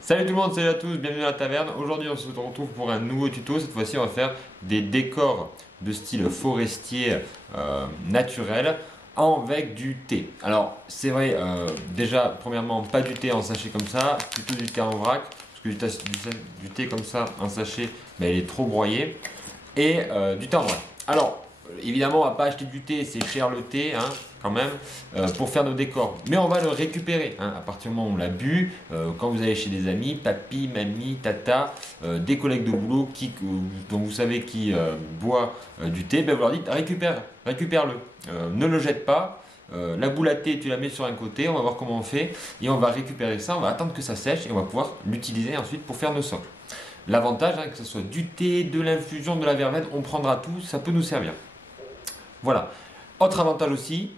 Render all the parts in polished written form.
Salut tout le monde, salut à tous, bienvenue à la taverne. Aujourd'hui on se retrouve pour un nouveau tuto. Cette fois-ci on va faire des décors de style forestier naturel avec du thé. Alors c'est vrai, déjà premièrement pas du thé en sachet comme ça, plutôt du thé en vrac. Parce que du thé comme ça en sachet, il est trop broyé. Et du thé en vrac. Alors évidemment on va pas acheter du thé, c'est cher le thé quand même, pour faire nos décors. Mais on va le récupérer à partir du moment où on l'a bu. Quand vous allez chez des amis, papy, mamie, tata, des collègues de boulot dont vous savez qui boit du thé, vous leur dites récupère-le, ne le jette pas. La boule à thé, tu la mets sur un côté, on va voir comment on fait et on va récupérer ça, on va attendre que ça sèche et on va pouvoir l'utiliser ensuite pour faire nos socles. L'avantage, que ce soit du thé, de l'infusion, de la verveine, on prendra tout, ça peut nous servir. Voilà. Autre avantage aussi,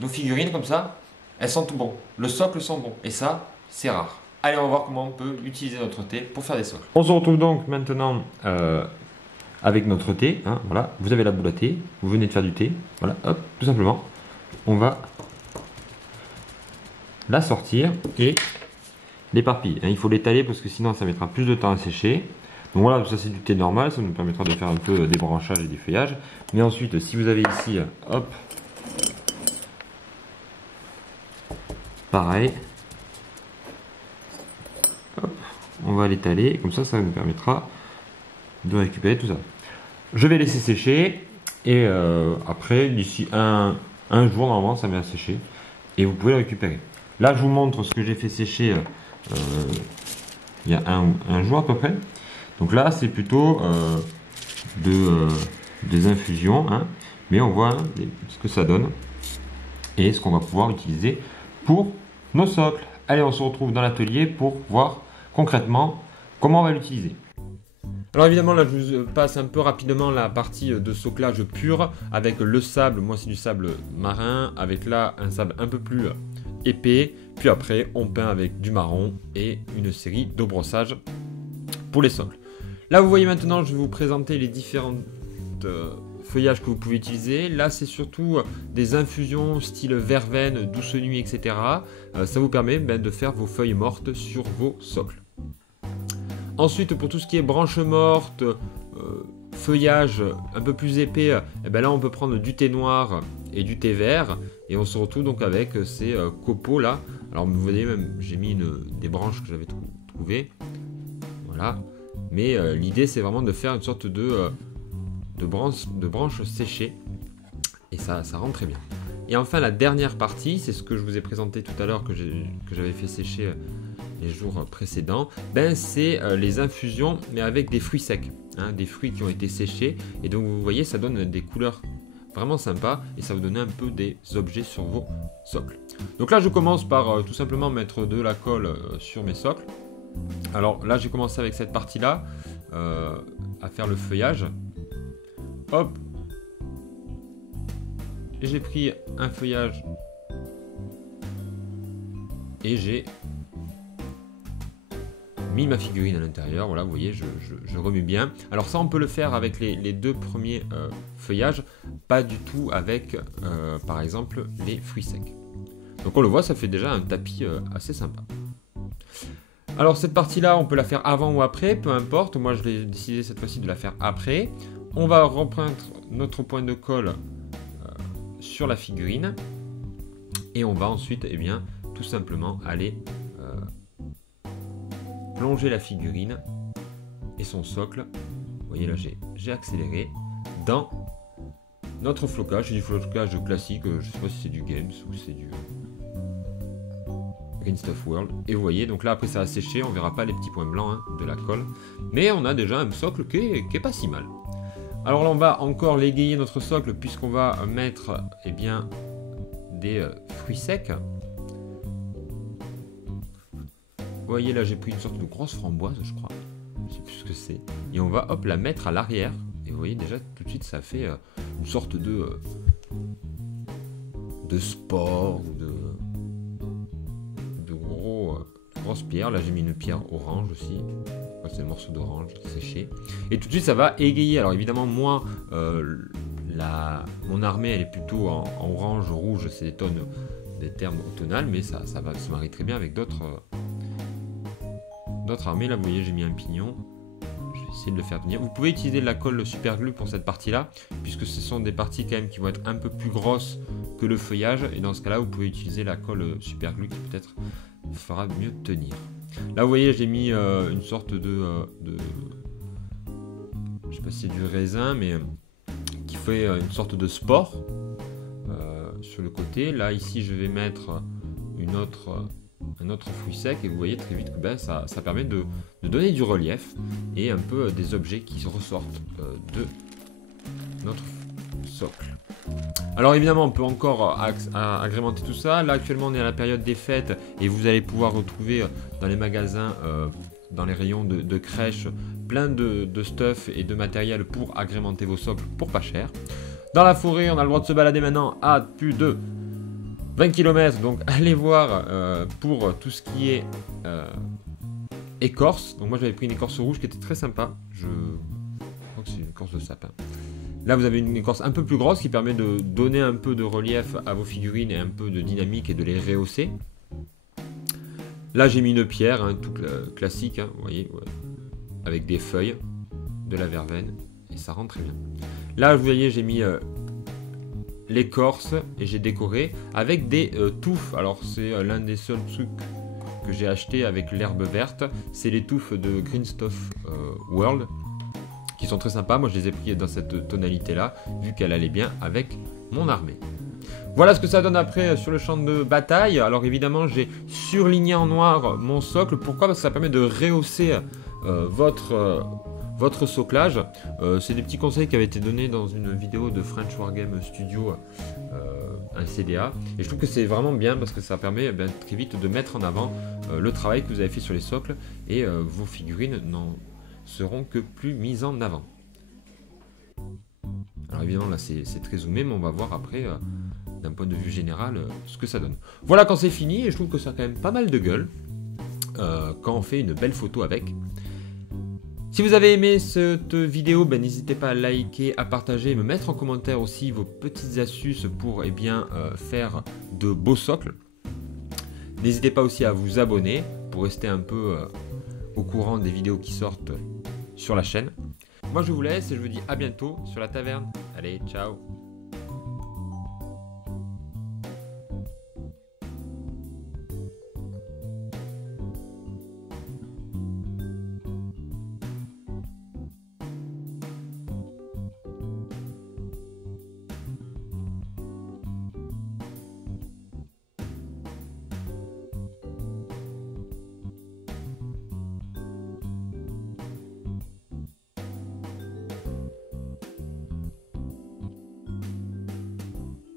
nos figurines comme ça, elles sentent tout bon. Le socle sent bon et ça, c'est rare. Allez, on va voir comment on peut utiliser notre thé pour faire des socles. On se retrouve donc maintenant avec notre thé. Voilà, vous avez la boule à thé, vous venez de faire du thé. Voilà, hop, tout simplement. On va la sortir et l'éparpiller. Il faut l'étaler parce que sinon ça mettra plus de temps à sécher. Donc voilà, ça c'est du thé normal, ça nous permettra de faire un peu des branchages et des feuillages. Mais ensuite, si vous avez ici, hop, pareil, hop, on va l'étaler, comme ça nous permettra de récupérer tout ça. Je vais laisser sécher et après, d'ici un jour, normalement, ça met à sécher et vous pouvez le récupérer. Là, je vous montre ce que j'ai fait sécher il y a un jour à peu près. Donc là, c'est plutôt des infusions, mais on voit ce que ça donne et ce qu'on va pouvoir utiliser pour nos socles. Allez, on se retrouve dans l'atelier pour voir concrètement comment on va l'utiliser. Alors évidemment, là, je vous passe un peu rapidement la partie de soclage pur avec le sable. Moi, c'est du sable marin, avec là un sable un peu plus épais. Puis après, on peint avec du marron et une série de brossages pour les socles. Là, vous voyez maintenant, je vais vous présenter les différents feuillages que vous pouvez utiliser. Là, c'est surtout des infusions style verveine, douce nuit, etc. Ça vous permet de faire vos feuilles mortes sur vos socles. Ensuite, pour tout ce qui est branches mortes, feuillage un peu plus épais, là, on peut prendre du thé noir et du thé vert. Et on se retrouve donc avec ces copeaux là. Alors, vous voyez, même, j'ai mis des branches que j'avais trouvées. Voilà. Mais l'idée, c'est vraiment de faire une sorte de branches séchées. Et ça rend très bien. Et enfin, la dernière partie, c'est ce que je vous ai présenté tout à l'heure, que j'avais fait sécher les jours précédents. C'est les infusions, mais avec des fruits secs. Des fruits qui ont été séchés. Et donc, vous voyez, ça donne des couleurs vraiment sympas. Et ça va donner un peu des objets sur vos socles. Donc là, je commence par tout simplement mettre de la colle sur mes socles. Alors là, j'ai commencé avec cette partie-là, à faire le feuillage. Hop. Et j'ai pris un feuillage. Et j'ai mis ma figurine à l'intérieur. Voilà, vous voyez, je remue bien. Alors ça, on peut le faire avec les deux premiers feuillages. Pas du tout avec, par exemple, les fruits secs. Donc on le voit, ça fait déjà un tapis assez sympa. Alors cette partie-là, on peut la faire avant ou après, peu importe. Moi, je l'ai décidé cette fois-ci de la faire après. On va reprendre notre point de colle sur la figurine. Et on va ensuite, tout simplement aller plonger la figurine et son socle. Vous voyez là, j'ai accéléré dans notre flocage. C'est du flocage classique. Je ne sais pas si c'est du Games ou c'est du Green Stuff World. Et vous voyez, donc là après ça a séché, on verra pas les petits points blancs de la colle, mais on a déjà un socle qui est pas si mal. Alors là on va encore l'égayer notre socle puisqu'on va mettre des fruits secs. Vous voyez là, j'ai pris une sorte de grosse framboise, je crois, je sais plus ce que c'est, et on va la mettre à l'arrière. Et vous voyez déjà tout de suite ça fait une sorte de sport ou de grosses pierres. Là j'ai mis une pierre orange aussi. C'est un morceau d'orange séché. Et tout de suite ça va égayer. Alors évidemment moi mon armée elle est plutôt en orange, rouge, c'est des termes automnales, mais ça va se marier très bien avec d'autres armées. Là vous voyez j'ai mis un pignon. Je vais essayer de le faire venir. Vous pouvez utiliser de la colle super glue pour cette partie là, puisque ce sont des parties quand même qui vont être un peu plus grosses que le feuillage, et dans ce cas là vous pouvez utiliser la colle super glue qui peut-être fera mieux tenir. Là vous voyez j'ai mis une sorte de je sais pas si c'est du raisin, mais qui fait une sorte de sport sur le côté. Là ici je vais mettre un autre fruit sec, et vous voyez très vite que ça permet de donner du relief et un peu des objets qui ressortent de notre socle. Alors évidemment on peut encore agrémenter tout ça. Là actuellement on est à la période des fêtes et vous allez pouvoir retrouver dans les magasins, dans les rayons de crèche, plein de stuff et de matériel pour agrémenter vos socles pour pas cher. Dans la forêt on a le droit de se balader maintenant à plus de 20 km, donc allez voir pour tout ce qui est écorce. Donc moi j'avais pris une écorce rouge qui était très sympa. Je crois que c'est une écorce de sapin. Là vous avez une écorce un peu plus grosse qui permet de donner un peu de relief à vos figurines et un peu de dynamique et de les rehausser. Là j'ai mis une pierre, tout classique, vous voyez, ouais, avec des feuilles, de la verveine, et ça rend très bien. Là vous voyez j'ai mis l'écorce et j'ai décoré avec des touffes. Alors c'est l'un des seuls trucs que j'ai acheté avec l'herbe verte, c'est les touffes de Green Stuff World qui sont très sympas. Moi je les ai pris dans cette tonalité là vu qu'elle allait bien avec mon armée. Voilà ce que ça donne après sur le champ de bataille. Alors évidemment j'ai surligné en noir mon socle. Pourquoi? Parce que ça permet de rehausser votre soclage. C'est des petits conseils qui avaient été donnés dans une vidéo de French Wargame Studio, un CDA, et je trouve que c'est vraiment bien parce que ça permet très vite de mettre en avant le travail que vous avez fait sur les socles, et vos figurines n'en seront que plus mises en avant. Alors évidemment là c'est très zoomé, mais on va voir après d'un point de vue général ce que ça donne. Voilà quand c'est fini, et je trouve que ça a quand même pas mal de gueule quand on fait une belle photo avec. Si vous avez aimé cette vidéo, n'hésitez pas à liker, à partager, me mettre en commentaire aussi vos petites astuces pour faire de beaux socles. N'hésitez pas aussi à vous abonner pour rester un peu au courant des vidéos qui sortent sur la chaîne. Moi je vous laisse et je vous dis à bientôt sur la taverne. Allez, ciao!